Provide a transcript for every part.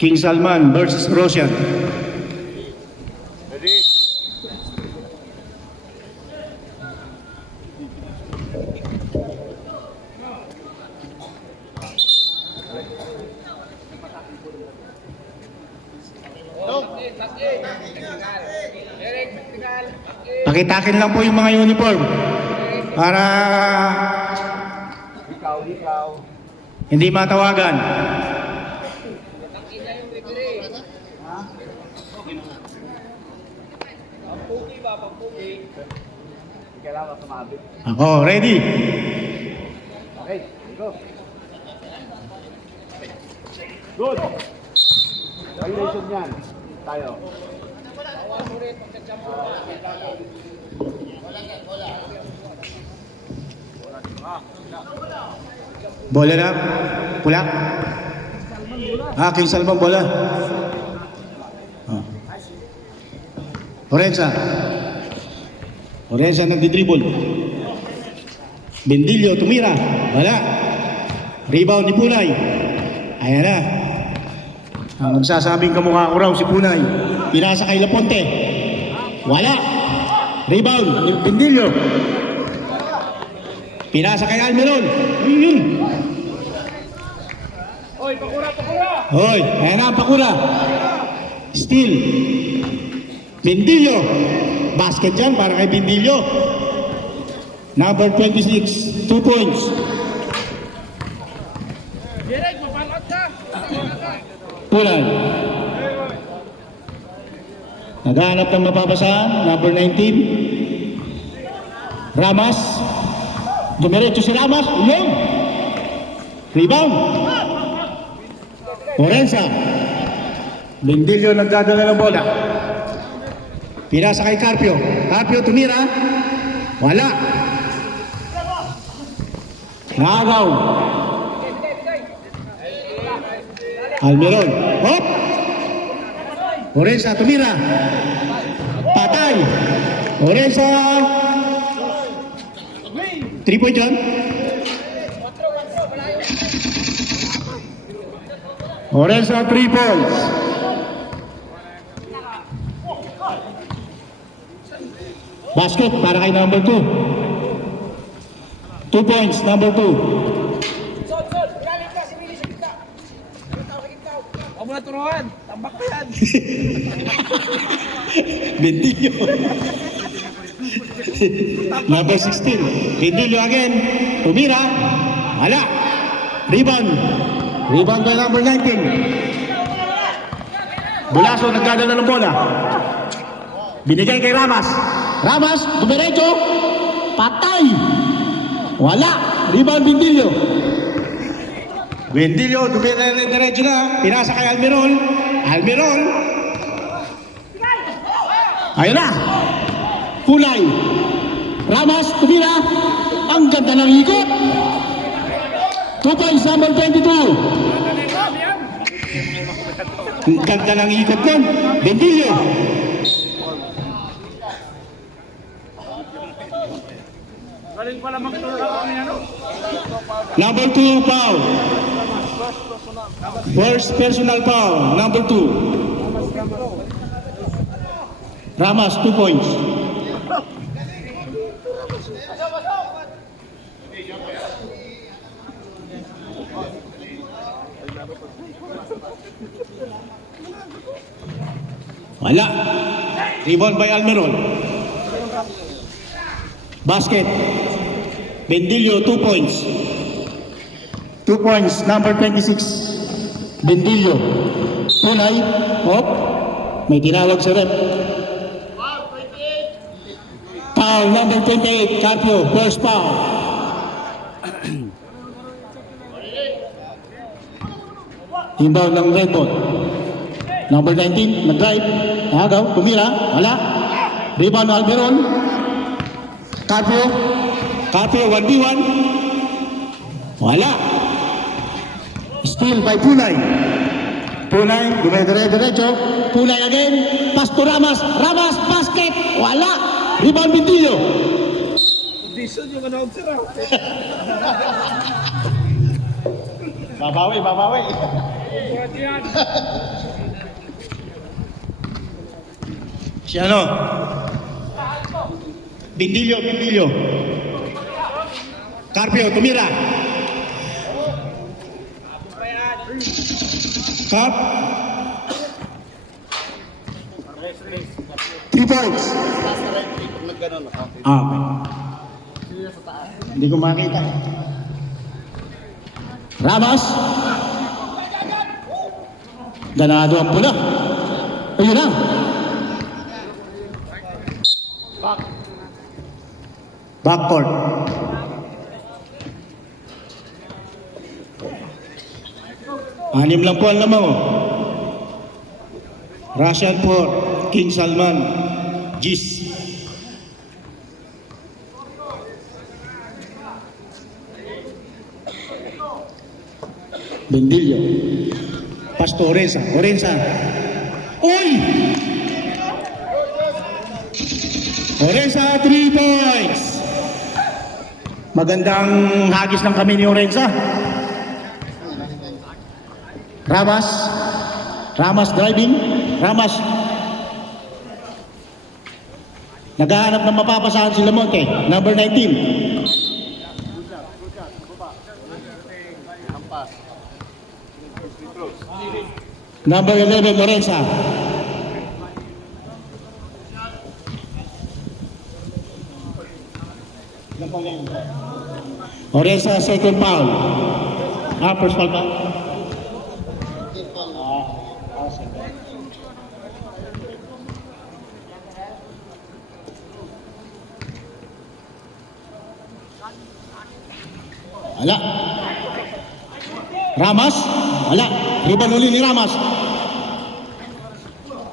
King Salman versus Roshan. Ready? Pakitakin lang po yung mga uniform para Ikaw. hindi matawagan. Kailangan sumabit. Ako, ready? Okay, go. Good. Violation yan. Tayo. Bola na? Pula? King Salman bola. Orensa nagdi-dribble. Bendilio tumira. Wala. Rebound ni Punay. Ayan na. Ang nagsasabing kamukha ko raw si Punay. Pinasa kay Laponte. Wala. Rebound ni Bendilio. Pinasa kay Almeron. Yun. Oy, pakura! Hoy, ayan na ang pakura. Steal. Bendilio. Basket dyan para kay Bendilio. Number 26. 2 points. Direk, mapalot ka! Pulan. Naghahanap ng mapapasaan. Number 19. Ramas. Dumiretso si Ramas. Yung. Rebound. Orensa. Bendilio nagdadala ng bola. Pinasa kay Carpio. Carpio tumira. Wala. Nagaw. Almeron. Hop. Orensa tumira. Patay. Orensa. 3 point dyan. Orensa 3 points. Basket para kay number 2. 2 points, number 2. Huwag mo na turuan! Tambak pa yan! Bendilio. Number 16. Bendilio again. Tumira. Wala. Rebound. Rebound by number 19. Bulaso nagdadala ng bola. Binigay kay Ramas. Ramas, dumiretso. Patay. Wala. Rebound Bendilio. Bendilio, dumiretso na. Pinasa kay Almeron. Almeron. Ayun na. Kulay. Ramas, tumira. Ang ganda ng ikot. 2 points, number 22. Ang ganda ng ikot nun. Bendilio. Galing pala magturo kami ano? Number 2 foul. First personal foul. Number 2. Ramas, 2 points. Wala. Rebound by Almeron. Basket. Bendilio, 2 points. 2 points, number 26. Bendilio. Tunay. Hop. May tinawag sa rep. Foul, number 28. Carpio, first foul. Inbound ng Red Ball. Number 19, nag-drive. Agaw, tumira. Wala. Rebound ng Alberon. Carpio. Carpio, 1v1. Wala. Steal by Punay. Punay, dumedire-diretso. Punay again. Pass to Ramas. Ramas, basket. Wala. Rebound Bendilio. Diesel yung announcer ah. Babawi. Si ano? Bindilyo. Carpio, tumira. Carp. 3 points. Ah, okay. Hindi ko makita. Ramos. Ganado ang pula. Ayun na. Backcourt. Anim lang po ang lamang. Russian for King Salman. Gis. Bendillo. Pasto Orensa. Uy! Orensa, 3 points. Magandang hagis ng kami ni Orensa. Ramas driving. Ramas. Naghahanap ng mapapasahan si Lamonte. Number 19. Number 11, Lorenza. Lorenza, second foul. First foul ba? Wala. Ramas? Wala. Rebound uli ni Ramas.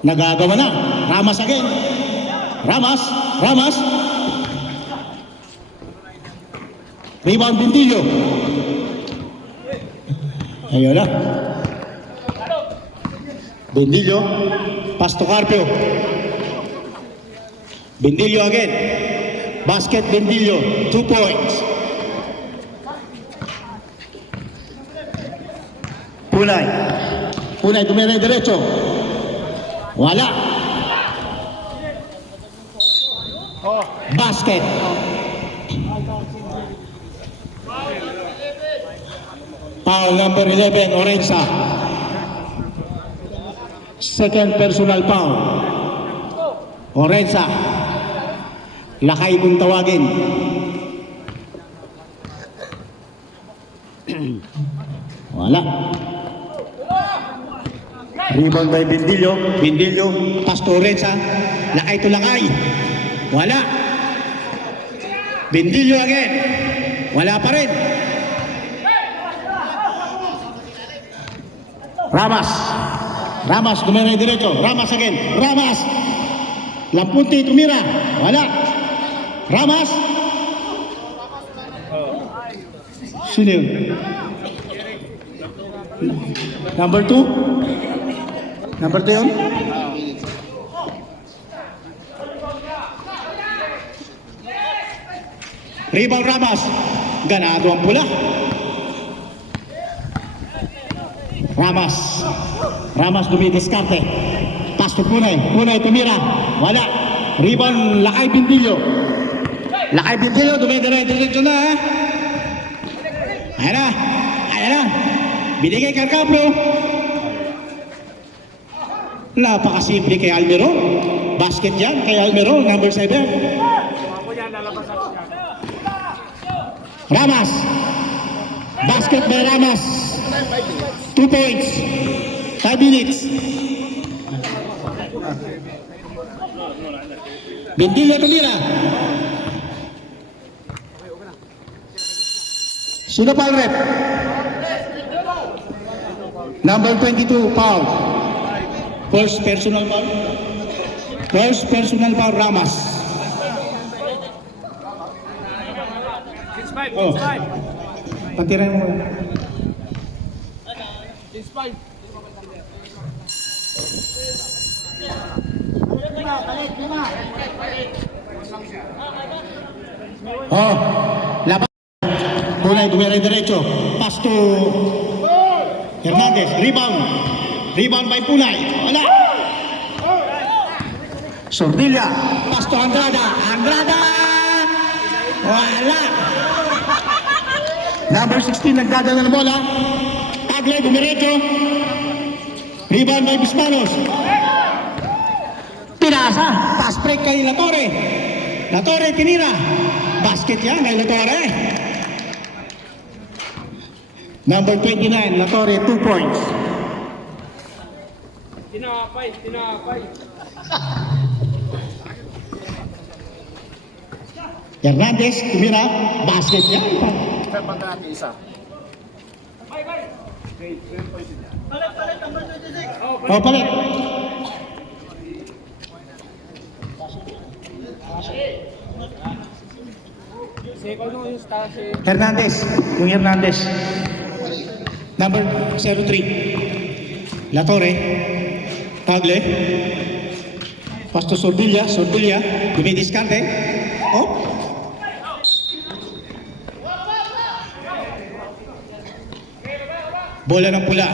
Nagagawa na. Ramas again. Ramas. Rebound Bindillo. Ayun na. Bindillo. Pass to Carpio. Bindillo again. Basket Bindillo. 2 points. Punay tumira diretso. Wala. Basket. Foul number 11, Orensa. Second personal foul. Orensa. Lakay kung tawagin. Wala. Rebound by Bindillo. Pass to Orensa. Lakay to lakay. Wala. Bindillo again. Wala pa rin. Ramas tumira diretso. Ramas again. Lampunti tumira. Wala. Ramas. Sino yun? Number 2 yun? Rebound Ramas. Ganado ang pula. Ramas dumidiskarte. Pass to Punay tumira. Wala. Rebound Lakay Bindillo. Dumidiretso na ha. Ayan na. Binigay kay Carpio. Napakasimple kay Almero. Basket yan kay Almero, number 7. Ramas. Basket by Ramas. 2 points. 5 minutes. Bindillo tumira. Sino pa ang rep? Number 22, foul. First personal foul, Ramas. 6-5. Pagtiray mo. 6-5. Laban. Punay, tumira diretso. Pass to Hernandez, rebound. Rebound by Punay. Wala. Sordilla, pass to Andrada. Andrada! Wala. Number 16, nagdadala ng bola. Tagle, dumiretso. Rebound by Bismanos. Pinasa. Pass break kay Latore. Latore, tinira. Basket yan kay Latore. Number 29, Latore, 2 points. Tinapay, tinapay. Hernandez, tumira. Basket yan. Oh, palit. Second no yung star si... Hernandez, yung Hernandez. Number 03. Latore. Tagle. Pasto Sordilla. Sordilla. Dumidiskarte. Oh. Bola ng pula.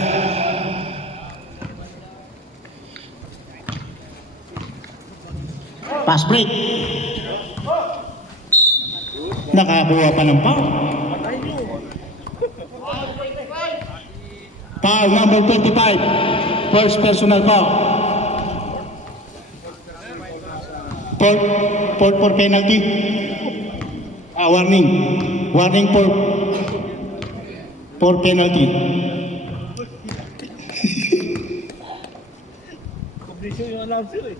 Pass break. Nakakuha pa ng foul. Foul number 25. First personal foul. Fourth for penalty. Warning. Warning for penalty. Kondisyon yung announcer eh.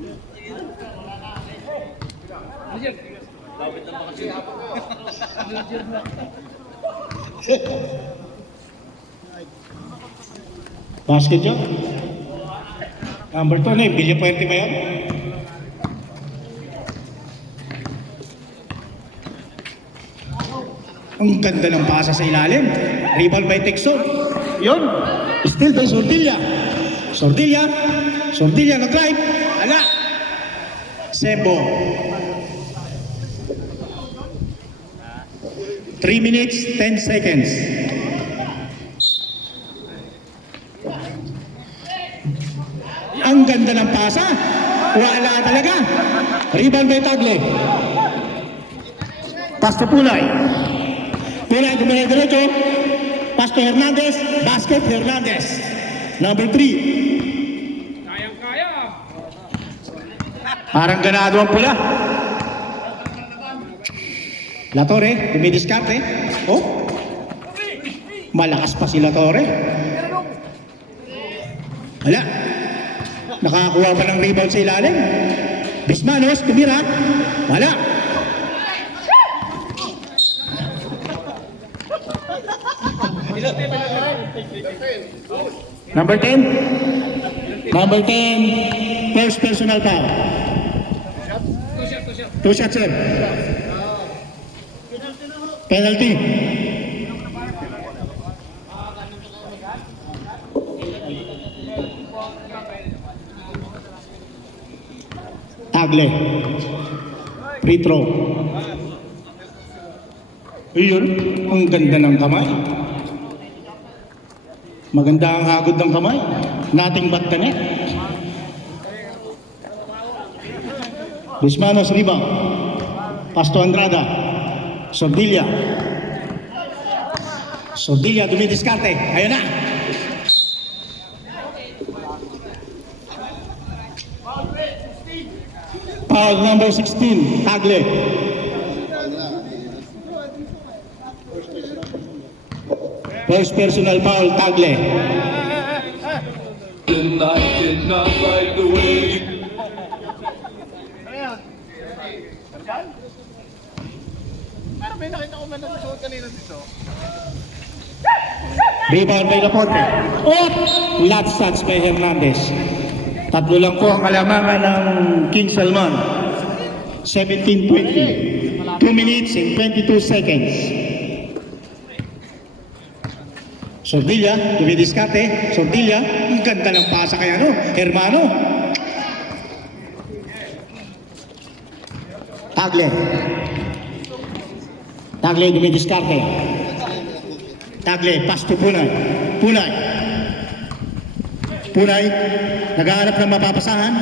Basket yun. Number 2 na eh. Bilya Puente ba yun? Ang ganda ng pasa sa ilalim. Rebound by Texon. Yun. Still by Sordilla. Sordilla. Sordilla nag-drive. Ala. Sebo. 3 minutes, 10 seconds. Ang ganda ng pasa. Wala talaga. Rebound by Tagle. Pass to Punay. Punay, gumana diretso. Pass to Hernandez. Basket, Hernandez. Number 3. Kayang-kaya. Parang ganado ang pula. Latore, dumidiskarte. Oh. Malakas pa si Latore. Wala. Nakakuha pa ng rebound sa ilalim. Bismanos, tumira. Wala. Number 10. Number 10. First personal foul. Two shots, sir. Penalty. Tagle. Free throw. Ayun, ang ganda ng kamay. Maganda ang hagod ng kamay. Nothing but the net. Bismanos rebound. Pasto Andrada. Sordilla. Sordilla dumidiskarte. Ayun na. Foul number 16. Tagle. First personal foul, Tagle. And I did not like the way you Parang may nakita ko man ng suot kanina dito. Rebound by Laporte. Oh! Last shots by Hernandez. Tatlo lang po ang kalamangan ng King Salman. 17-20. 2 minutes and 22 seconds. Sordilla, dumidiskarte. Sordilla, ang ganda ng pasa kay Hermano. Tagle. Tagle, dumidiskarte. Tagle, pass to Punay. Punay. Punay, naghahanap ng mapapasahan.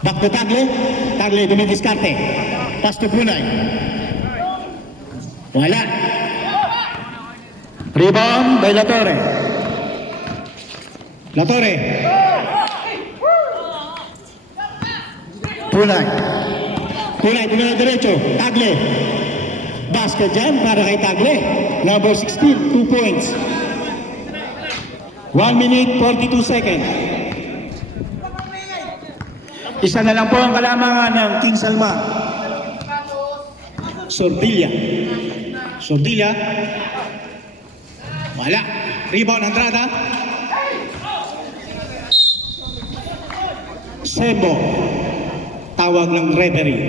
Back to Tagle. Tagle, dumidiskarte. Pass to Punay. Wala. Rebound by Latore. Latore. Punay. Punay, diretso. Tagle. Basket dyan para kay Tagle. Number 16, 2 points. 1 minute, 42 seconds. Isa na lang po ang kalamangan ng King Salman. Sordilla. Sordilla. Wala. Rebound, Andrada. Sembo. Tawag ng referee.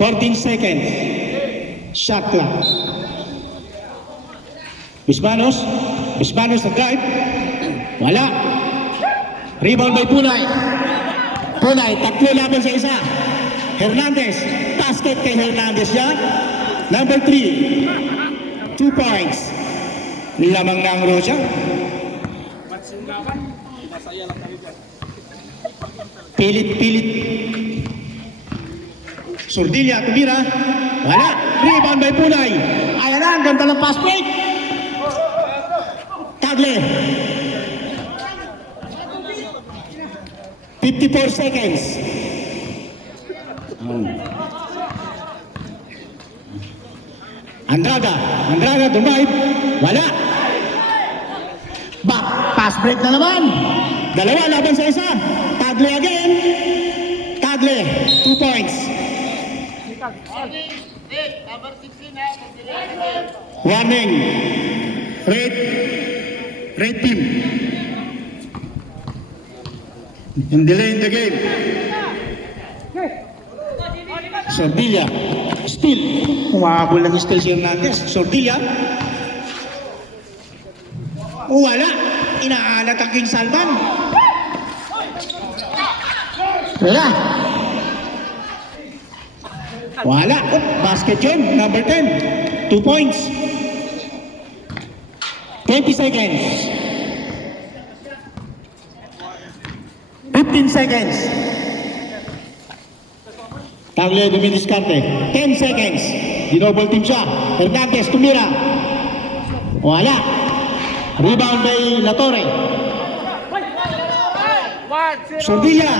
14 seconds. Shot clock. Bismanos. Bismanos na drive. Wala. Rebound by Punay. Punay, tatlo laban sa isa. Hernandez. Basket kay Hernandez yan. Number 3. 2 points. Lamang na ang Rosa. Pilit-pilit. Sordilla, tumira. Wala. Rebound by Punay. Ayan na, ang ganda ng pass break. Tagle. 54 seconds. Andrada. Andrada, dumay. Wala. Back. Pass break na naman. Dalawa laban sa isa. Tagle again. Tagle. 2 points. Warning. Red team. And delay in the game. Sordilla. Still. Umahabol ng still si Hernandez. Sordilla. Wala. Inaalat ang King Salman. Wala. Wala. Oh, basket yun. Number 10. 2 points. 20 seconds. 15 seconds. Tagle dumidiskarte. 10 seconds. Dinouble team siya. Hernandez tumira. Wala. Rebound by Latore. Sordilla.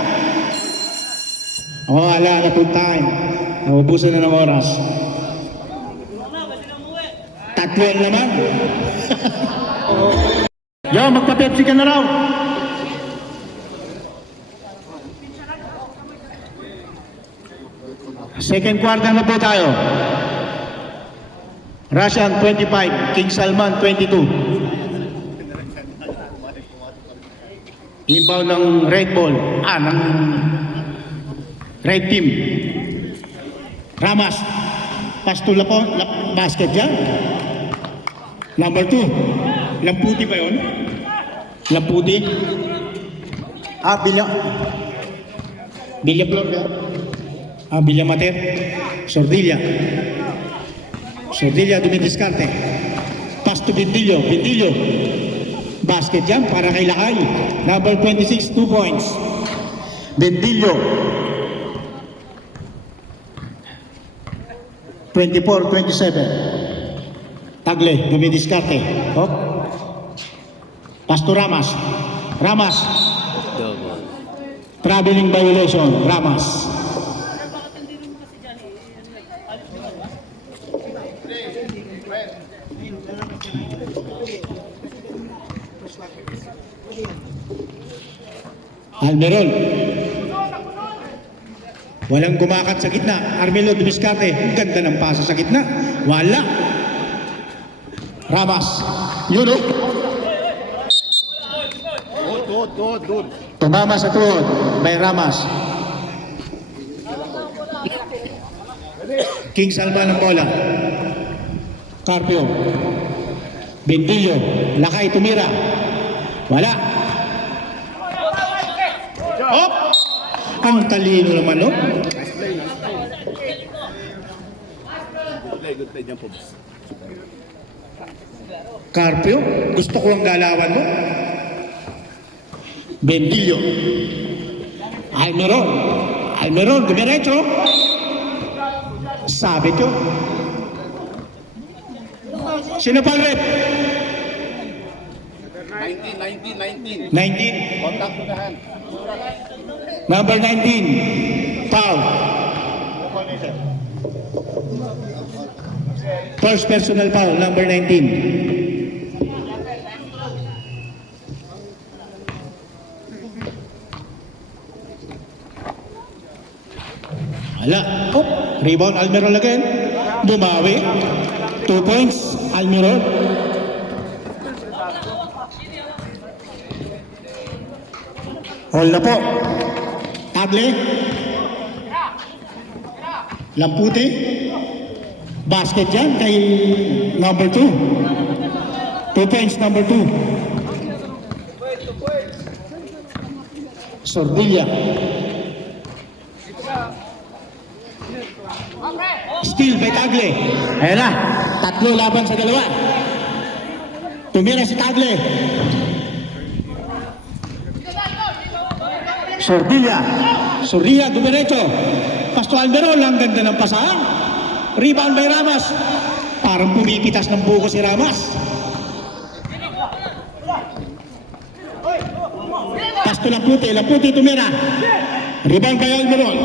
Wala na full time. Naubusan na ng oras. Tatlo naman. Yo, magpa-Pepsi ka na raw. Second quarter na po tayo. Russian 25, King Salman 22. Inbound ng red ball. Ng red team. Ramas. Pass to basket dyan. Number 2. Lamputi ba yun? Lamputi. Bilya Flor yan. Bilya Mater. Sordilla. Sordilla dumidiskarte. Pass to Bindillo. Bindillo. Basket yan para kay Lakay. Number 26, 2 points. Bindillo. 24-27. Tagle, dumidiskarte. Oh. Pass to Ramas. Ramas. Traveling violation. Ramas. Almerol. Walang gumakat sa gitna. Armelo dumiskarte. Ang ganda ng pasa sa gitna. Wala. Ramas. Yun o. Tuhod. Tumama sa tuhod. May Ramas. King Salman ang bola. Carpio. Bindillo. Lakay tumira. Wala. Hop! Ang talino naman, no? Good play dyan po. Carpio, gusto ko ang galawan mo. Bendillo. Almeron, dumiretso. Sabit yun. Sino pa rep? 19. 19. Contact to the hand. Number 19. Foul. First personal foul, number 19. Wala. Oh, rebound Almiron again. Bumawi. 2 points, Almiron. Hold na po. Tagle. Lamputi. Basket yan kay number 2. 2 points, number 2. Sordilla. Steal by Tagle. Ayan na. 3 laban sa 2. Tumira si Tagle. Sordilla dumiretso. Pasto Almeron, ang ganda ng pasahan. Rebound by Ramas. Parang pumipitas ng buko si Ramas. Pasto Lamputi tumira. Rebound by Almeron.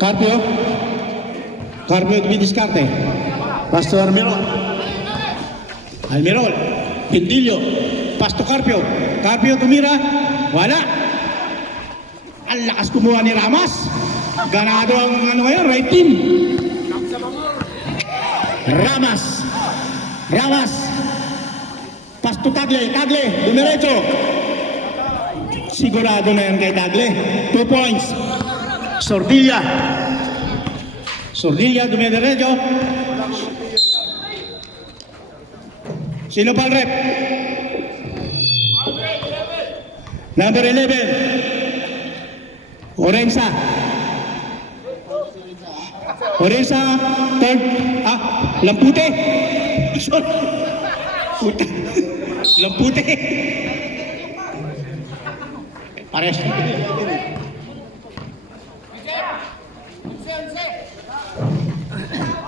Carpio dumidiskarte. Pasto Almeron. Bendillo. Pasto Carpio tumira. Wala. Ang lakas kumuha ni Ramas. Ganado ang ngayon, right team. Ramas. Pasto Tagle, dumiretso. Sigurado na yan kay Tagle. 2 points. Sordilla dumiretso. Sino pa rep? Number 11. Orensa, third. Lamputi. Sorry. Puta. Lamputi. Pares.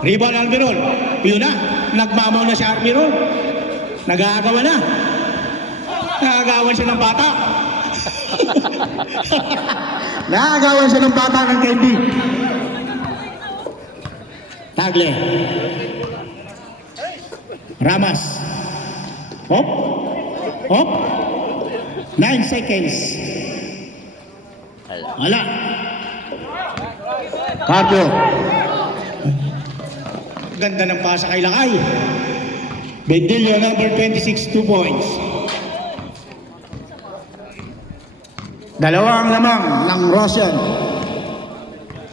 Rebound Almiron. Yun na. Nagmamaw na si Almiron. Nag-aagawan na. Nag-aagawan siya ng bata. Nakagawan siya ng bata ng candy. Tagle. Ramas. Hop. 9 seconds. Wala. Carpio. Ganda ng pasa kay Lakay. Bendillo, number 26, 2 points. Dalawang lamang ng Russian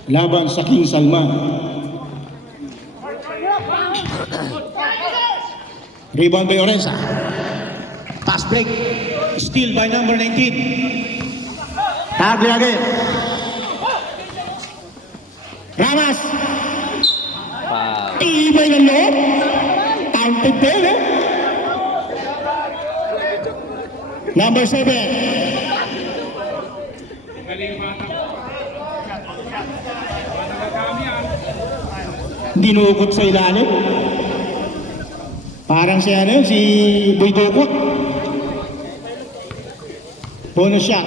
laban sa King Salman. Rebound by Orensa. Pass break. Steal by number 19. Tagle again. Ramas. Tibay ng loob. Counted pa yun, eh. Number 7. Dinukot sa ilalim. Parang si Boy Dukot. Bonus shot.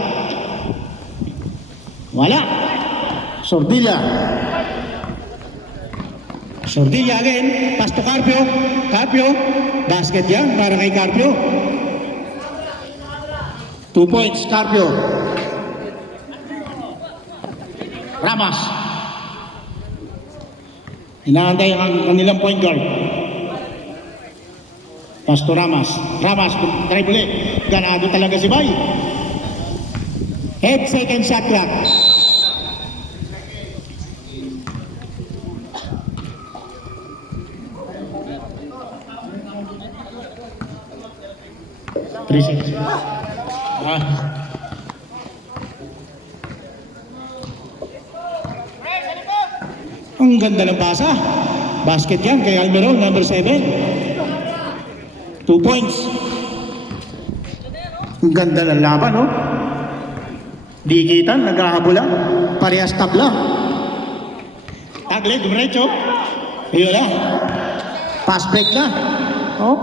Wala. Sordilla again. Pasto Carpio. Basket yan para kay Carpio. 2 points Carpio. Ramas. Inaantay ang kanilang point guard. Pasto Ramas, drive ulit. Ganado talaga si Bay. 8 second shot clock. Three seconds. Ang ganda ng pasa. Basket yan kay Almeron, number 7. 2 points. Ang ganda ng laban, no? Dikitan, naghahabulan. Parehas tabla. Tagle, dumiretso. Ayun na. Pass break na. Oh.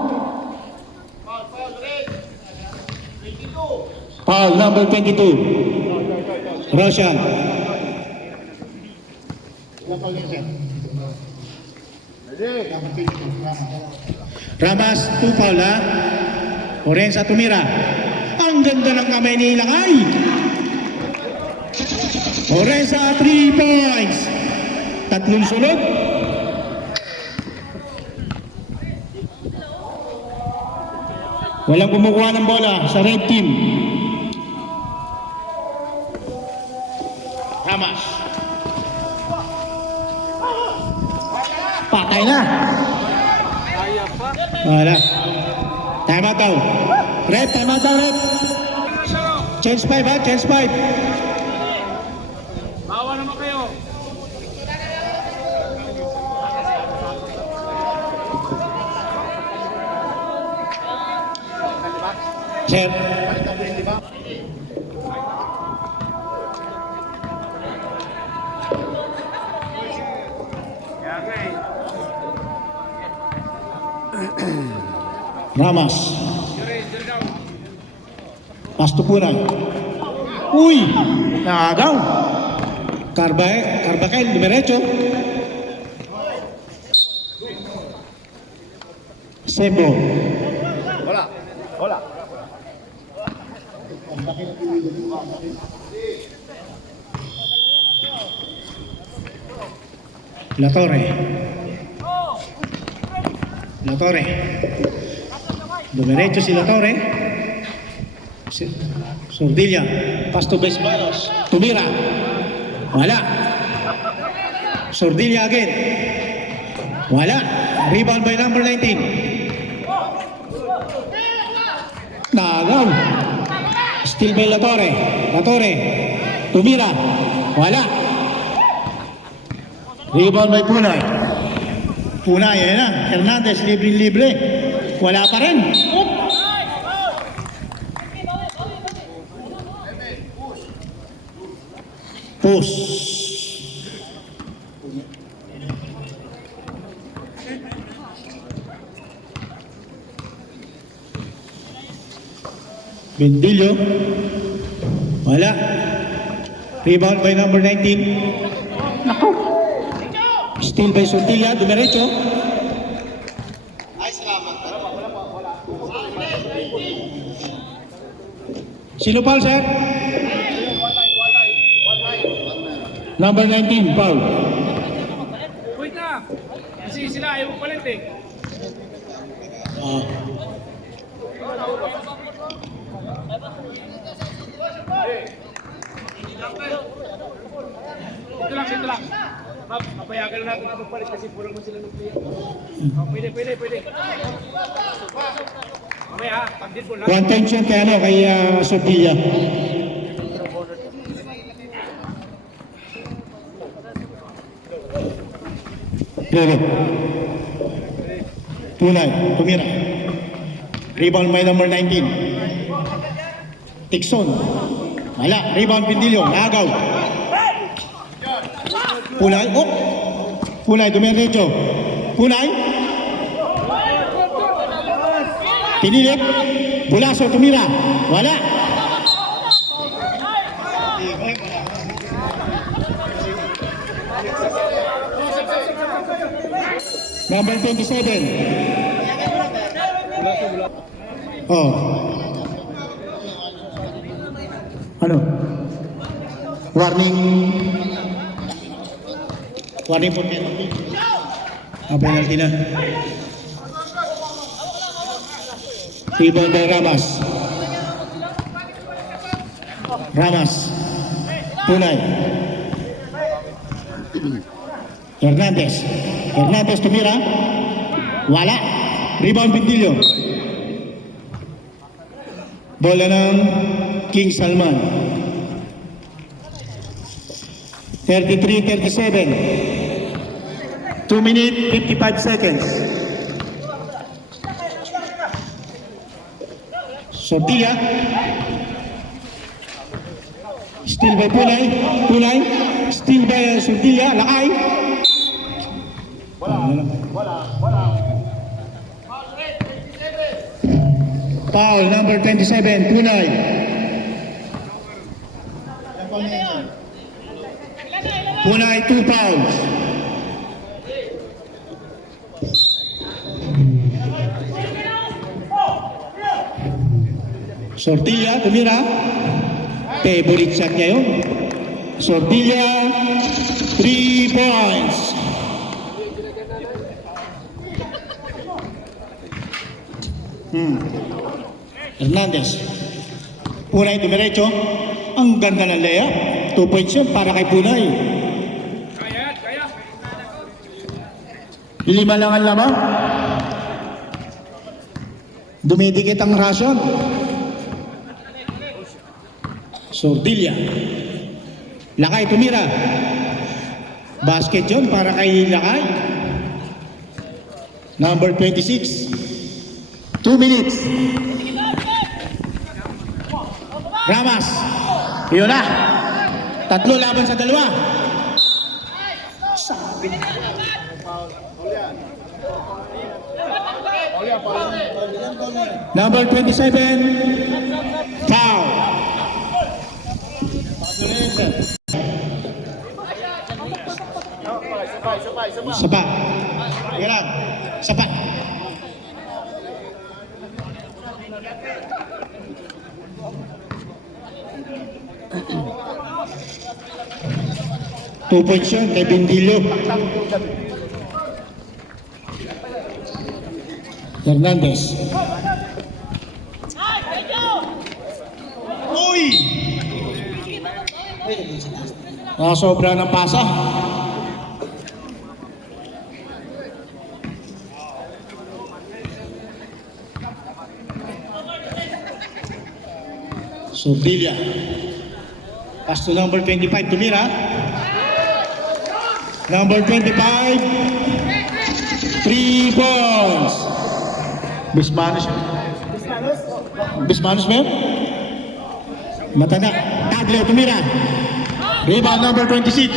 Foul number 22. Roshan. Ramas, 2 foul ha. Orenza tumira. Ang ganda ng kamay ni Lakay. Orenza 3 points. 3 sunod. Walang kumukuha ng bola sa red team. Ramas. Patay na. Wala. Time out daw. Rep, time out daw, rep. Change 5 ha, change 5. Bawa naman kayo. Sir. Ramas. Pastupunan. Uy! Nakagaw. Carbakel, dumiretso. Sebo. Wala. Wala. La Torre. La Torre. Dumiretso si La Torre. Sordilla. Pasto Besmanos. Tumira. Wala. Sordilla again. Wala. Rebound by number 19. Nagaw. Still by La Torre. La Torre. Tumira. Wala. Rebound by Punay. Punay, ayan na. Hernandez, libre-libre. Wala pa rin. Push. Bendillo. Wala. Rebound by number 19. Nako. Still by Sordilla, dumiretso. Sino foul, sir? Number 19, foul. Wait na. Kasi sila ayaw palit eh. Ah. Ito lang. Ma'am, kapayagan na natin ito palit kasi puro naman sila ng player. Oh, pwede. Mamaya ha, pag-din po lang. Contention kay ano, kay Sordilla. Pero Tunay, tumira. Rebound by number 19. Tikson. Wala. Rebound Pindilyo. Nagaw. Punay. Oh. Punay, dumiretso. Punay. Pinilip. Bulaso, tumira. Wala. Number 27. Oh. Ano? Warning for penalty. Penalty na. Rebound by Ramas. Tunay. Hernandez tumira. Wala. Rebound Pintillo. Bola ng King Salman. 33-37. 2 minutes, 55 seconds. Sortilla. Still by Punay. Punay. Still by Sortilla. Lakay. Foul number 27, Punay. Punay, 2 fouls. Sortilla, tumira. Favorite shot niya yun. Sortilla, 3 points. Hernandez. Punay dumiretso. Ang ganda ng layup. 2 points yun para kay Punay. Kaya. 5 lang ang lamang. Dumidikit ang rasyon. Sortilla. Lakay tumira. Basket yun para kay Lakay. Number 26. 2 minutes. Ramas. Yun na. 3 laban sa 2. Number 27. Foul. Sapa. Yan. Sapa. Two points yun kay Bindilo. Hernandez. Uy! Sobra ng pasa. Sortilla. Pass to number 25, tumira. Number 25, 3 points. Bismanos yun. Bismanos ba yun? Matanda. Tagle, tumira. Rebound number 26.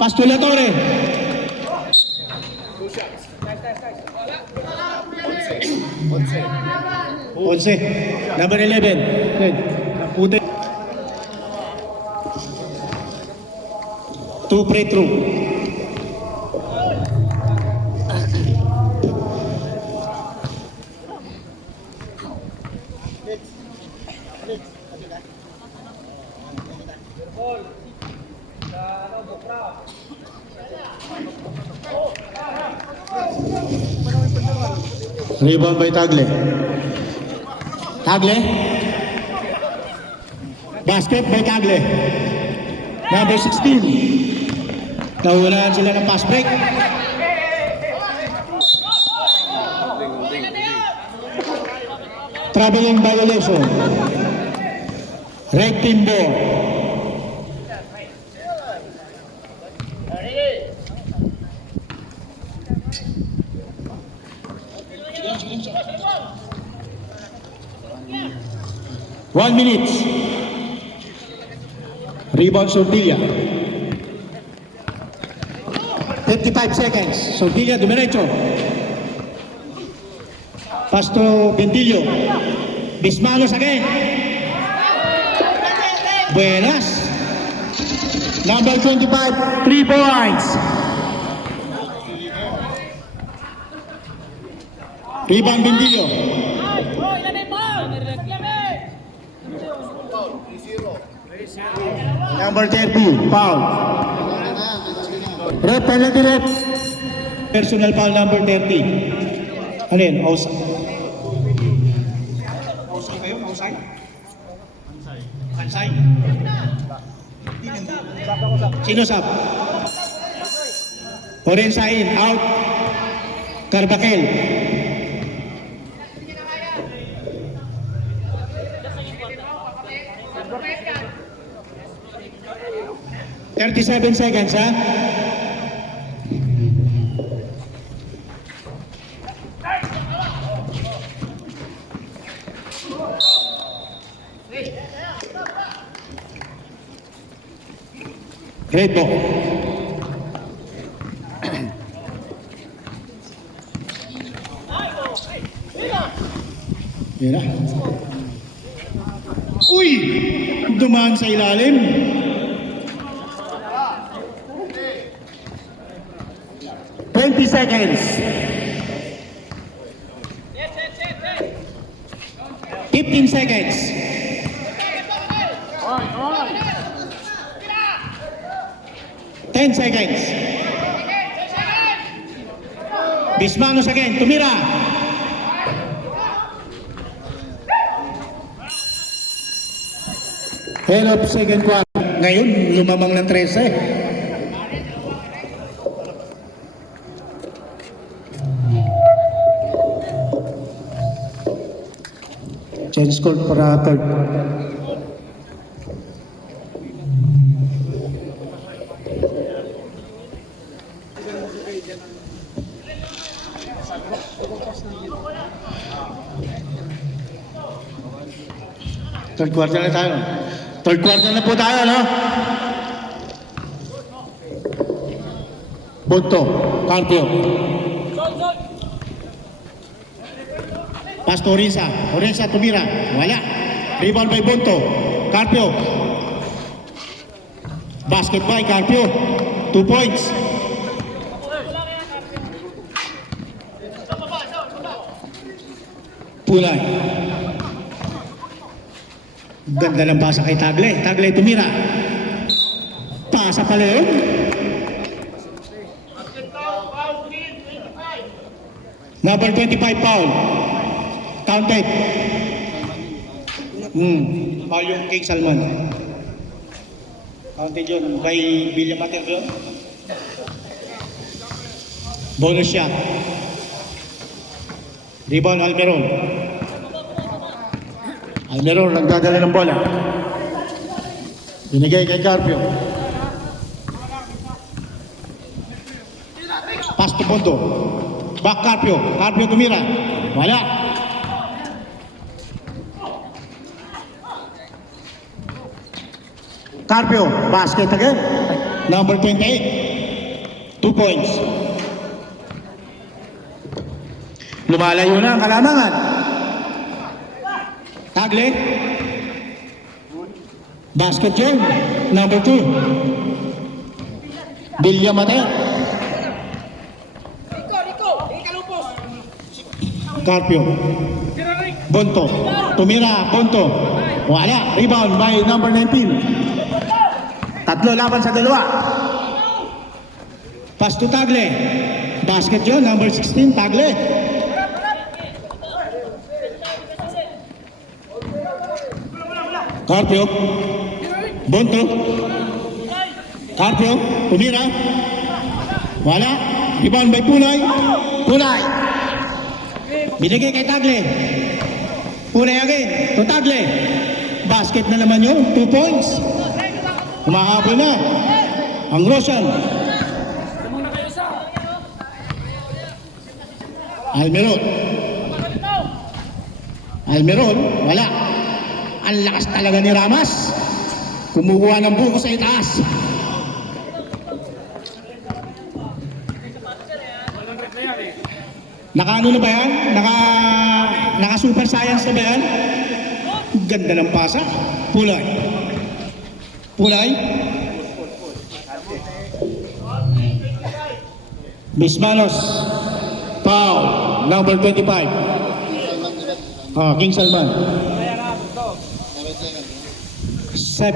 Pass to Latore. Onse. Number 11. Puti. 2 free throw. Rebound by Tagle. Tagle. Basket by Tagle. Number 16. Nahulaan sila ng pass break. Traveling violation. Red team ball. One minute. Rebound Sortilla. 55 seconds. Sortilla dumiretso. Pass to Bentillo. Bismalos again. Buenas. Number 25, 3 points. Rebound Bentillo. Number 30, foul. Red penalty red. Personal foul number 30. Ano yun? Outside. Outside kayo? Outside? Outside? Sino sab? Orensain, out. Carbaquel. $37 seconds, ha? Red ball. Yan na. Uy! Dumaan sa ilalim. Twenty seconds. 15 seconds. Ten seconds. Bismanos again. Tumira. End of second quarter. Ngayon, lumamang ng 13. Change court para third quarter. Third quarter na tayo. Third quarter na po tayo, no? Bonto, Carpio. Pass to Orensa. Orensa tumira. Wala. Rebound by Bonto. Carpio. Basket by Carpio. 2 points. Pulay. Ganda ng basa kay Tagle. Tagle tumira. Pasa pala yun. Number 25 foul. Counted. Foul yung King Salman. Counted yun by William Materlo. Bonus shot. Rebound Almeron. Almeron nagdadala ng bola. Binigay kay Carpio. Pass to Bondo. Back Carpio. Carpio tumira. Wala. Carpio. Basket again. Number 28. 2 points. Lumalayo na ang kalamangan. Tagle. Basket yun. Number 2. Bilya Mater. Carpio. Bonto. Tumira. Bonto. Wala. Rebound by number 19. Tatlo laban sa dalawa. Pass to Tagle. Basket yun. Number 16. Tagle. Carpio. Bonto. Carpio. Tumira. Wala. Rebound by Pulay. Pulay. Binigay kay Tagle. Pulay again. To Tagle. Basket na naman yun. 2 points. Humahabol na. Ang Roshan. Almeron. Almeron. Wala. Ang lakas talaga ni Ramas. Kumukuha ng buko sa itaas. Naka-ano na ba yan? Naka-super science na ba yan? Ganda ng pasa. Pulay. Pulay. Bismanos. Foul. Number 25. King Salman. 5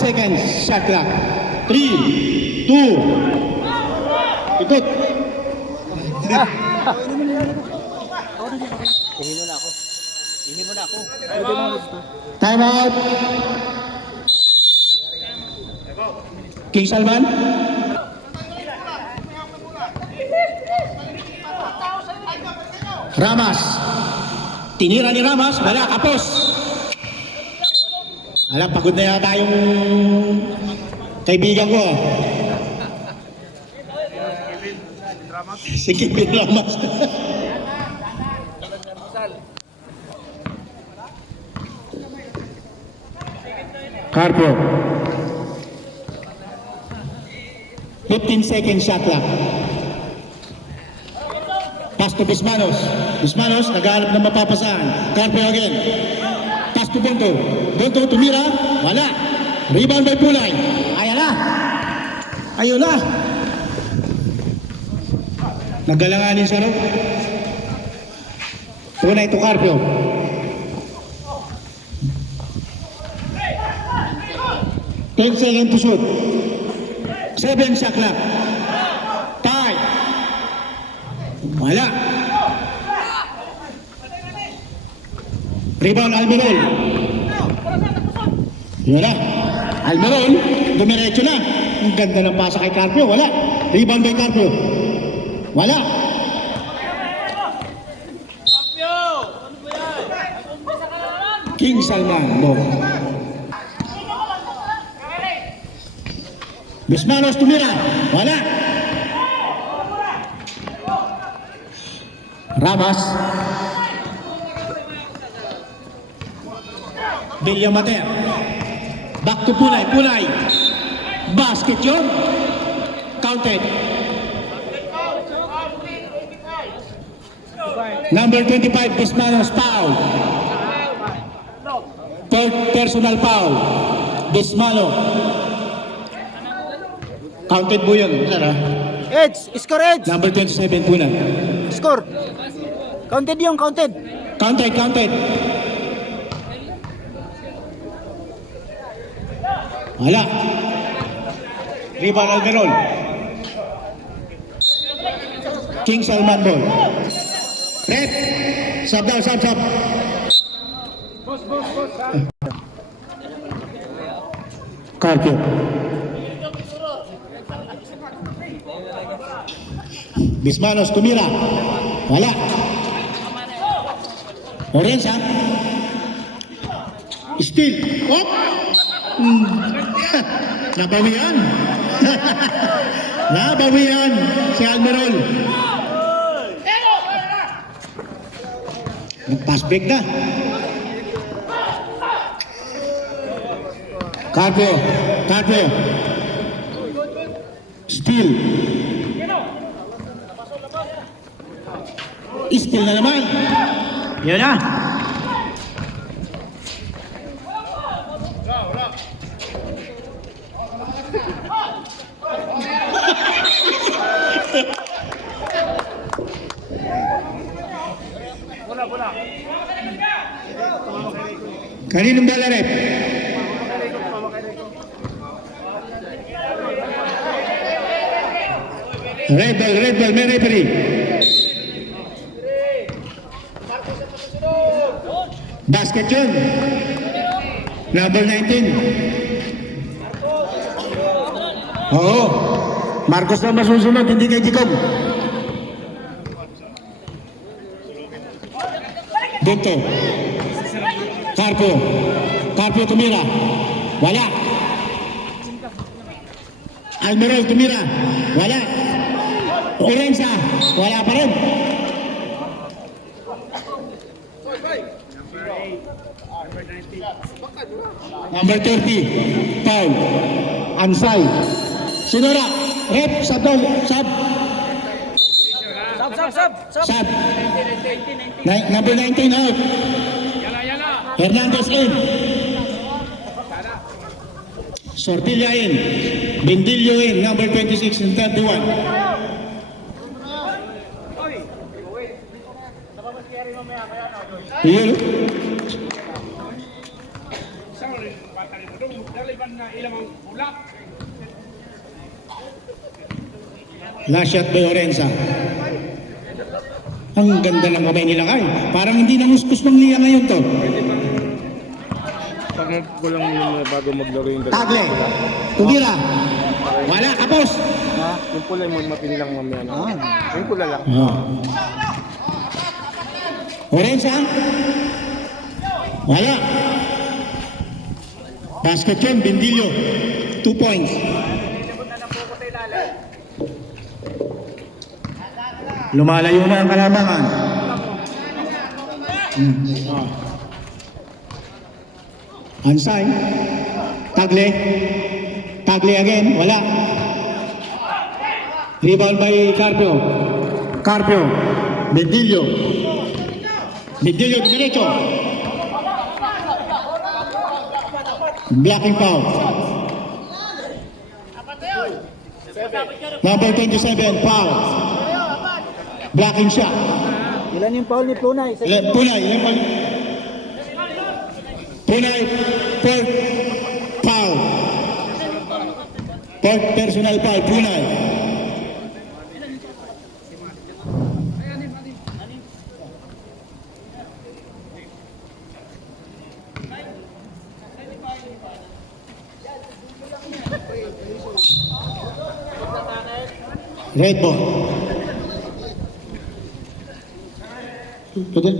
seconds. Shot clock. 3, 2. Ikot. Time out. King Salman. Ramas. Tinira ni Ramas. Wala, kapos. Alam, pagod na yata yung kaibigan ko. Si Kevin Ramas. Carpo. 15 seconds shot clock. Pass to Bismanos. Bismanos, naghahanap ng mapapasahan. Carpo again. Pass to Bonto. Bonto tumira. Wala. Rebound by Pulay. Ayan na. Ayun na. Nagalanganin siya rin. Tunay to Carpio. Ten seconds to shoot. 7 shot clock. Tie. Wala. Rebound Almirol. Wala. Almirol, dumiretso na. Ang ganda ng pasa kay Carpio. Wala. Rebound by Carpio. Wala. King Salman. Ball. Bismanos tumira. Wala. Ramas. Villamater. Back to Punay. Punay. Basket yun. Counted. Number 25, Bismanos, foul. Third personal foul. Bismano. Counted po yun, sir, ha? Edge, score Edge. Number 27 po na. Score. Counted yung counted. Counted, counted. Wala. Rebound Alberol. King Salman ball. Rep. Sub down, sub. Carpio. Bismanos, tumira. Wala. Orange, ha? Steal. Oh! Nabawian. Nabawian si Almerol. Nag-pass break na. Carpio. Carpio. Steal. Steal na naman. Yun na. Kaninong bala, rep? Red ball, may referee. Basket yun. Number 19. Oo. Marcos na masusunod, hindi kay Jicom. Dito. Carpio. Carpio tumira. Wala. Almerol tumira. Wala. Orenza. Wala pa rin. Number 30. Foul. Ansay. Sinora. Rep. Sub down. Sub. Sub. Number 19 out. Hernandez in. Sortilla in. Bendillo in. Number 26 and 31. Yun. Last shot by Orenza. Ang ganda ng kamay nila kay. Parang hindi na muskus ng liya ngayon to. Pag kulang yung bago maglaro yung dalawa. Tagle. Tumira. Wala. Kapos. Ha? Yung pula mo mapili lang mamaya. Yung pula lang. Orenza. Wala. Basket yun. Bendillo. 2 points. Lumalayo na ang kalamangan. Ansay. Tagle. Tagle again. Wala. Rebound by Carpio. Carpio. Medillo. Medillo, diretso. Blocking foul. Number 27, foul. Blocking shot. Ilan yung foul ni Plunay? Punay, Punay, fourth foul. Fourth personal foul, Punay. Red ball. Betul?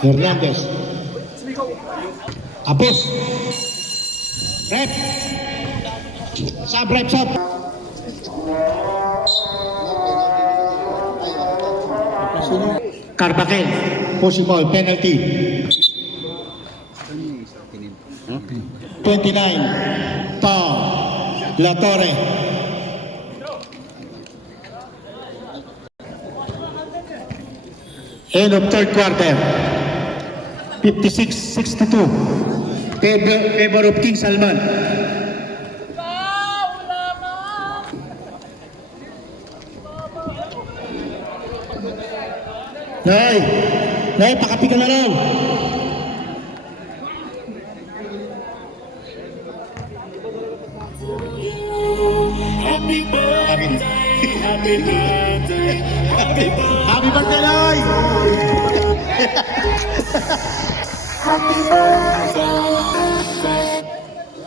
Hernandez. Apus. Rep. Sub, rep, sub. Carvajal. Possible penalty. 29. Foul. La Torre. End of third quarter. 56-62. Favor of King Salman. Nay, pakapi ka na raw. Happy birthday, happy birthday, happy birthday. Happy birthday, Nay!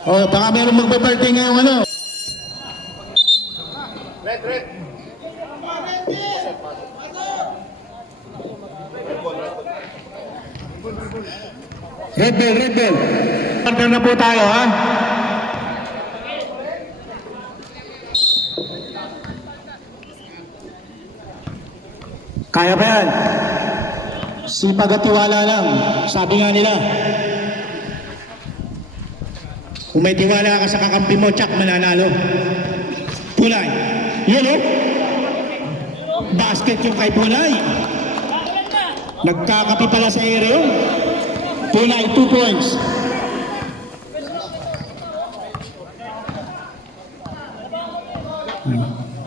Oh, baka meron magbe-birthday ngayong ano. Red bell. Partner na po tayo, ha? Kaya ba yan? Sipag at tiwala lang. Sabi nga nila. Kung may tiwala ka sa kakampi mo, tsak, mananalo. Pulay. Yan o. Basket yung kay Pulay. Nagkakapi pala sa area yun. Pulay, 2 points.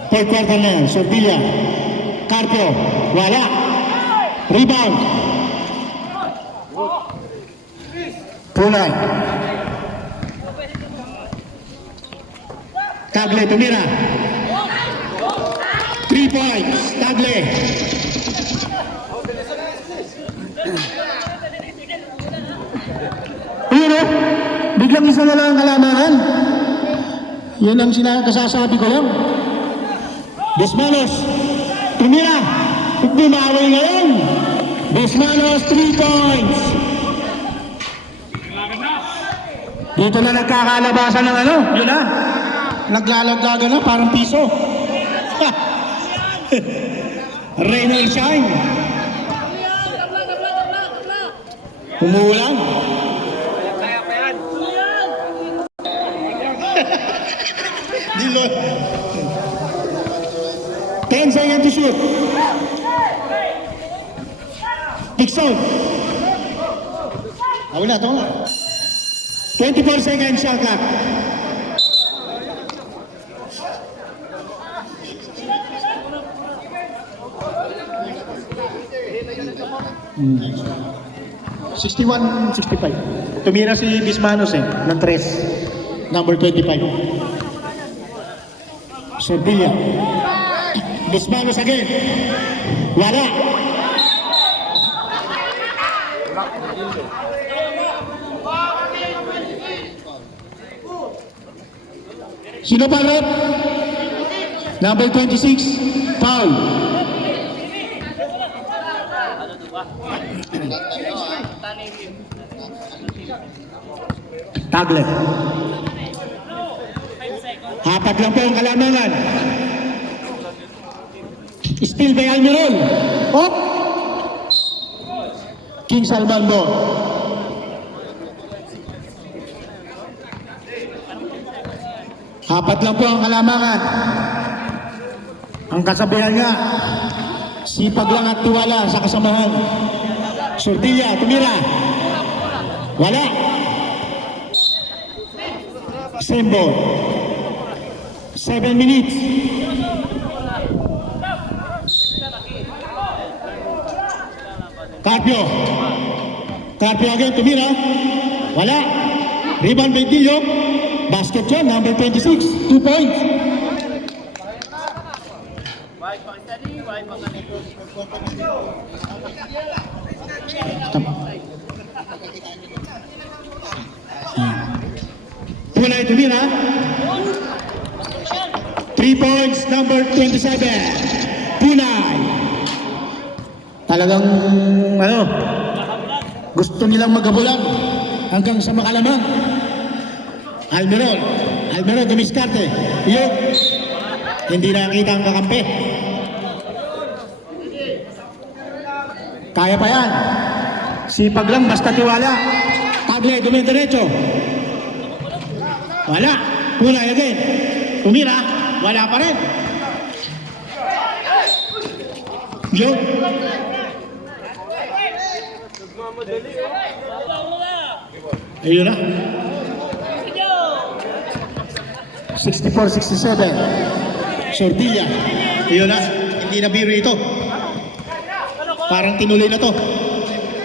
Third quarter na yan. Sordilla. Carpio. Wala. Rebound. Pulay. Tagle, tumira. 3 points. Tagle. Pero, biglang isa na lang ang kalamanan. Yan ang kasasabi ko lang. Desmanos, tumira. Bumawi ngayon. Desmanos, 3 points. Dito na nagkakalabasan ng ano, yun na. Naglalaglaga na, parang piso. Rain or shine. Umuulan. Dilo. 10 seconds to shoot. Dixon. Wala, ito nga. 24 seconds shot clock. Hmm. 61-65. Tumira si Bismanos ng 3. Number 25. Sordilla. Bismanos again. Wala. Sino pa rep? Number 26. Foul. Tagle. 4 lang po ang kalamangan. Still by Almiron. Op! King Salman po. Apat lang po ang kalamangan. Ang kasabihan nga, sipag lang at tiwala sa kasamahan. Sortilla, tumira. Wala. Sembo. 7 minutes. Carpio. Carpio again, tumira. Wala. Rebound by Dillo. Basket yun, number 26. 2 points. Punay tumira. 3 points, number 27. Punay. Talagang, gusto nilang maghabulan hanggang sa makalamang. Almiron, dumiskarte. Yun. Hindi nakita ang kakampi. Kaya pa yan. Sipag lang, basta tiwala. Tagle, dumidiretso. Wala. Punay again. Tumira. Wala pa rin. Yun. Ayun na. 64-67. Sortilla. Ayun na. Hindi na biro ito. Parang tinuloy na to.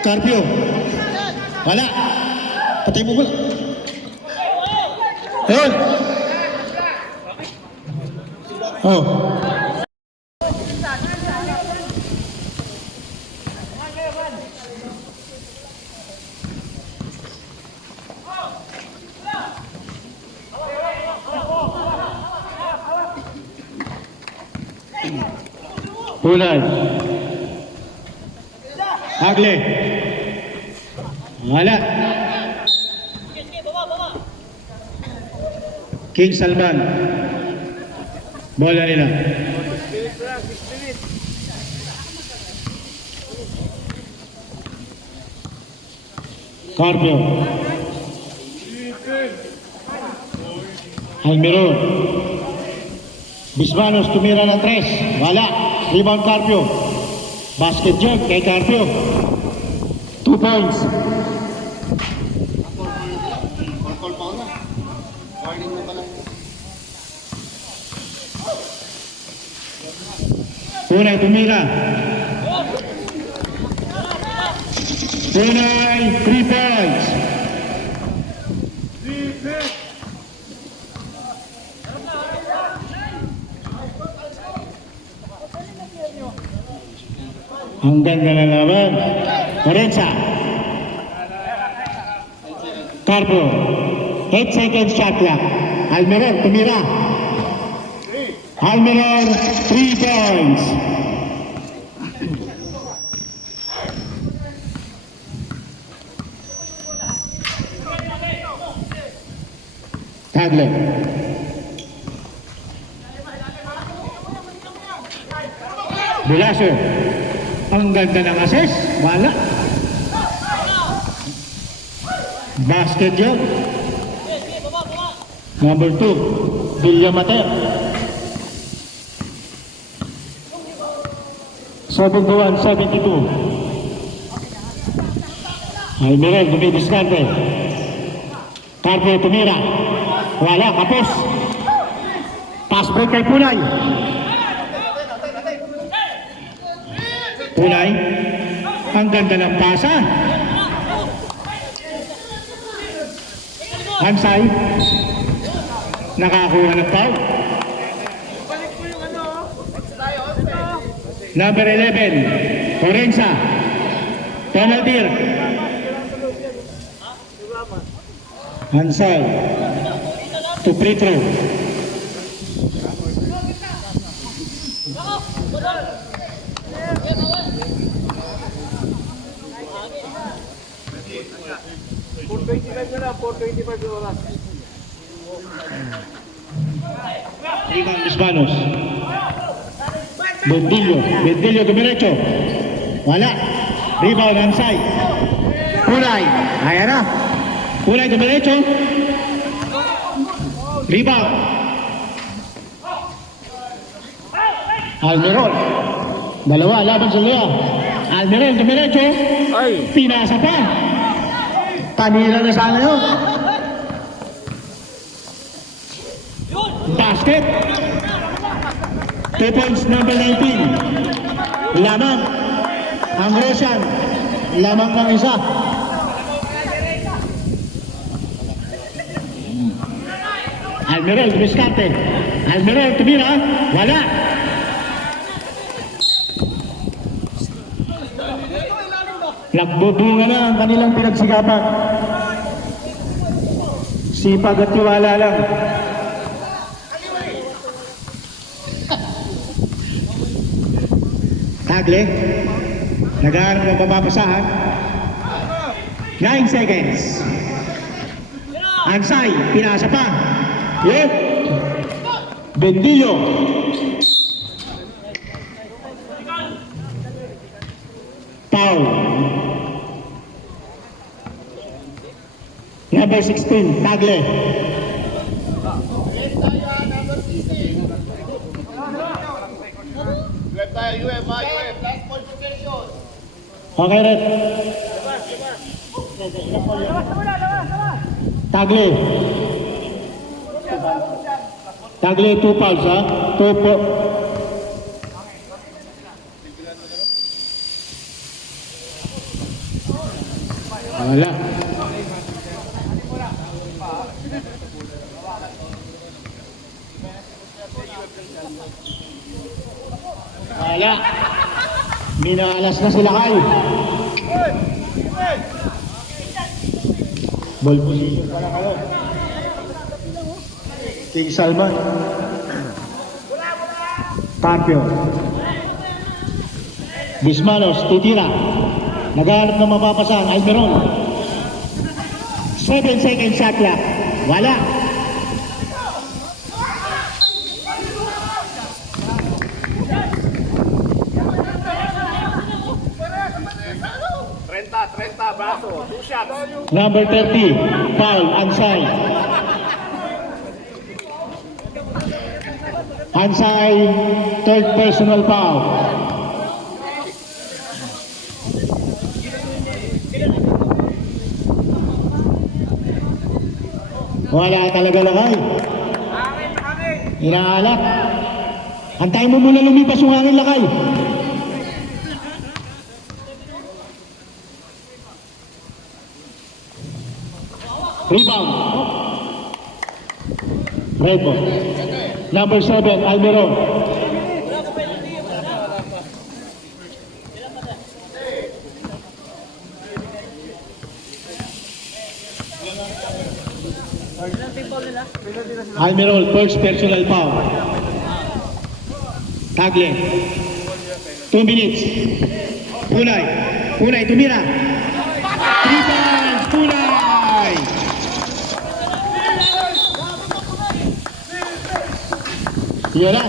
Carpio. Wala. Patay mo bola. Ayun. Oh. Punay. Hagle. Wala. King Salman. Bola nila. Carpio. Almiron. Bismanos tumira ng 3. Wala. Rebound Carpio. Basket jump kay Carpio. 2 points. Punay tumira. Punay 3 points. Ang ganda na laban. Lorenza. Carpio. 8 seconds shot clock. Almiron tumira. Almiron 3 points. Tagle. Bulaso. Ang ganda ng assist. Wala. Basket yun. Number 2. Villamater. 71-72. Almiron dumidiskarte. Carpio tumira. Wala, kapos. Pass break kay Punay. Punay. Ang ganda ng pasa. Hansay. Nakakuha ng foul. Number 11. Lorenza. Penalty. Hansay. To free throw. $4.25 na lang, $4.25 oras. Rebound Hispanos. Bedillo dumiretso. Wala. Rebound Ansay. Punay. Ayan na. Punay dumiretso. Rebound. Almiron. Dalawa laban sa Lea. Almiron dumiretso. Ay! Pinasa pa. Panira na sana yun. Basket. 2 points, number 19. Lamang. Ang Roshan. Lamang ng isa. Almiron, dumiskarte. Almiron, tumira. Wala. Nagbubunga na ang kanilang pinagsikapan. Sipag at tiwala lang. Tagle. Nag-aaral ng papapasahan. 9 seconds. Ansay, pinasa pa. Yep. Bendillo. Foul. Number 16, Tagle. Okay, Red. Tagle. Tagle, 2 fouls, ha? 2 po. Wala. Wala. Minaalas na sila kayo. Ball position pala kayo. King Salman. Tapio. Bismanos, titira. Naghahanap ng mapapasahan. Almiron. 7 seconds shot clock. Wala. Braso, 2 shots. Number 30, foul, Ansay. Ansay, third personal foul. Wala talaga lakay. Inaalak. Antayin mo muna lumipas yung hangin lakay. Rebound. Red ball. Number 7, Almiron. Almiron, first personal foul. Tagle. 2 minutes. Punay. Punay, tumira. 3 points, Punay. Yun lang.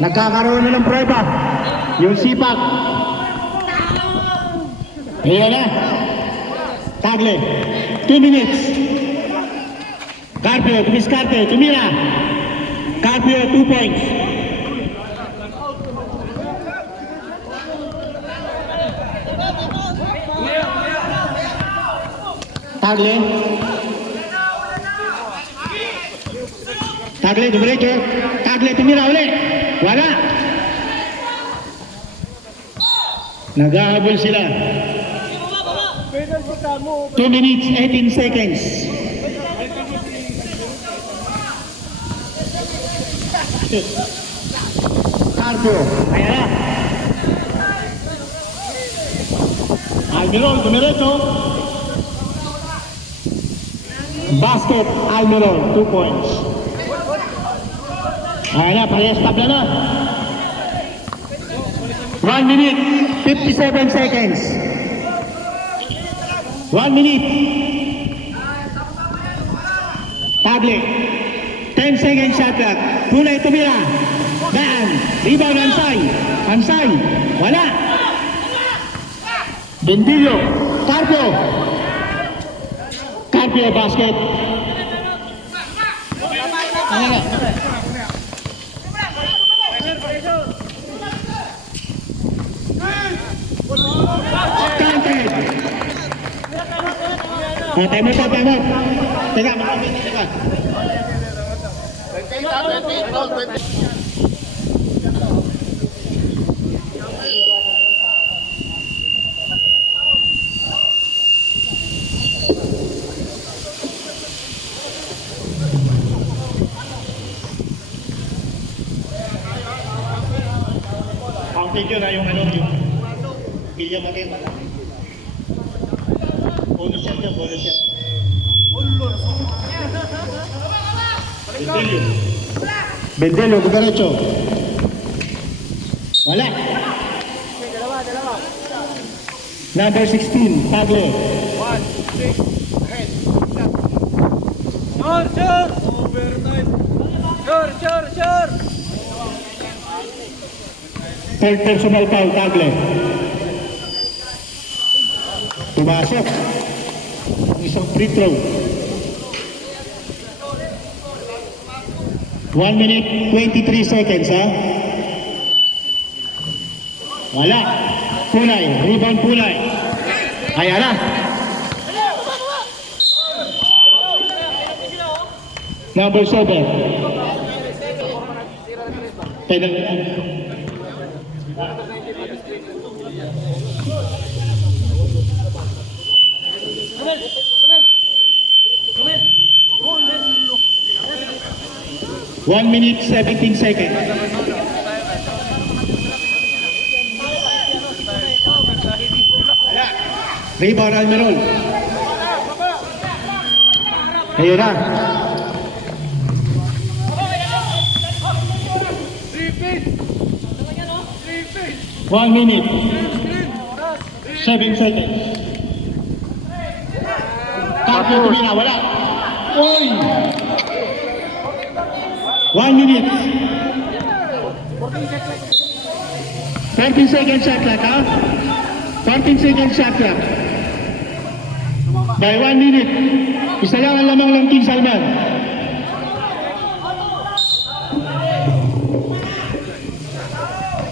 Nagkakaroon na ng prueba. Yung sipag. Ayan na. Tagle. 2 minutes. Carpio, tumiskarte, tumira. Carpio, 2 points. Tagle. Tagle, dumiretso. Tagle, tumira ulit. Wala. Naghahabol sila. 2 minutes, 18 seconds. Carpio. Ayan na. Almiron, dumiretso. Basket, Almiron, 2 points. Ayan na, parehas tabla na. 1 minute, 57 seconds. 1 minute. Tagle. 10 seconds shot clock. Punay tumira. Daan. Rebound Ansay. Ansay. Wala. Bendillo. Carpio. Carpio basket. Wala. Counted. Time out. Teka, makapit ka. Counted yun yung William Mateo. Bonus shot yun, bonus shot. Bendelio, Bugarecho. Wala. Number 16, Tagle. Sure! Overtime! Sure! Third personal foul, Tagle. Pumasok. Isang free throw. 1 minute, 23 seconds, ha? Wala. Punay. Rebound Punay. Ayan na. Number 7. One minute, 17 seconds. Rebound Almerol. Ayun na. One minute, 7 seconds. Tapos tumira, wala. Oy! 1 minute. 13 seconds shot clock, ha? 14 seconds shot clock. By 1 minute. Isa lang ang lamang ng King Salman.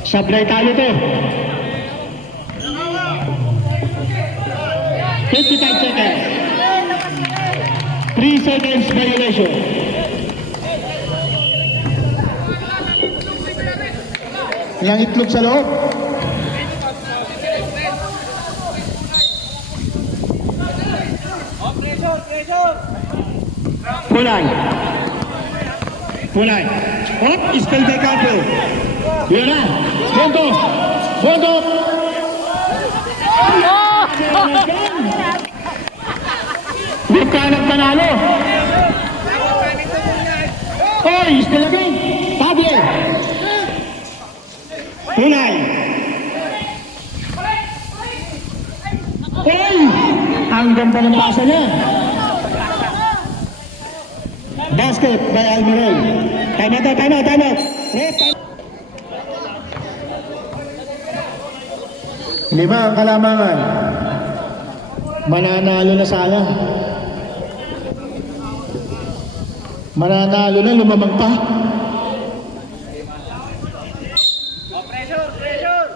Sablay tayo to. 55 seconds. 3 seconds violation. Ilang itlog sa loob? Punay. Hop, still by Carpio. Yun na. Bongo. Huwag ka nagpanalo. Oy, still again. Tabi. Punay. Oy! Ang ganda ng pasa niya. Basket by Almerol. Time out. Lima ang kalamangan. Mananalo na sana. Mananalo na, lumamang pa. Pressure!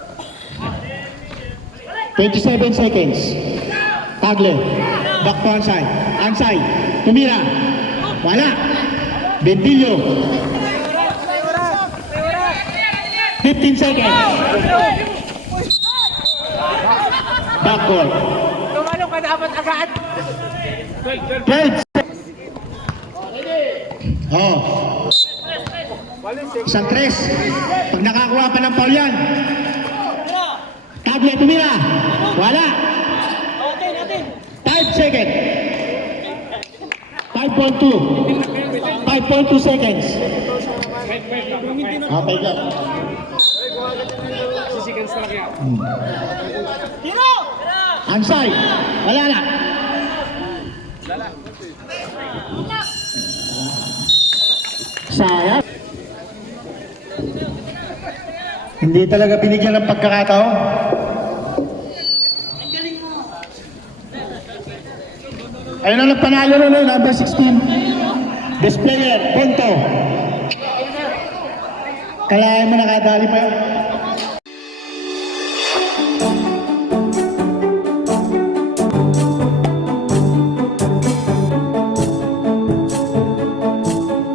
27 seconds. Tagle. Back to Ansay. Tumira. Wala. Bendillo. 15 seconds. Backcourt. Tumalo ka dapat agad! 12. Oh. Isang tres. Pag nakakuha pa ng foul yan. Tagle tumira. Wala. 5 seconds. 5.2 seconds. Okay ka. Seconds lang yan. Ansay. Wala na. Sayang. Hindi talaga binigyan ng pagkakataon. Ayun ang nagpanalo rin, number 16. Best player, punto. Kalahin mo nakadali pa yun.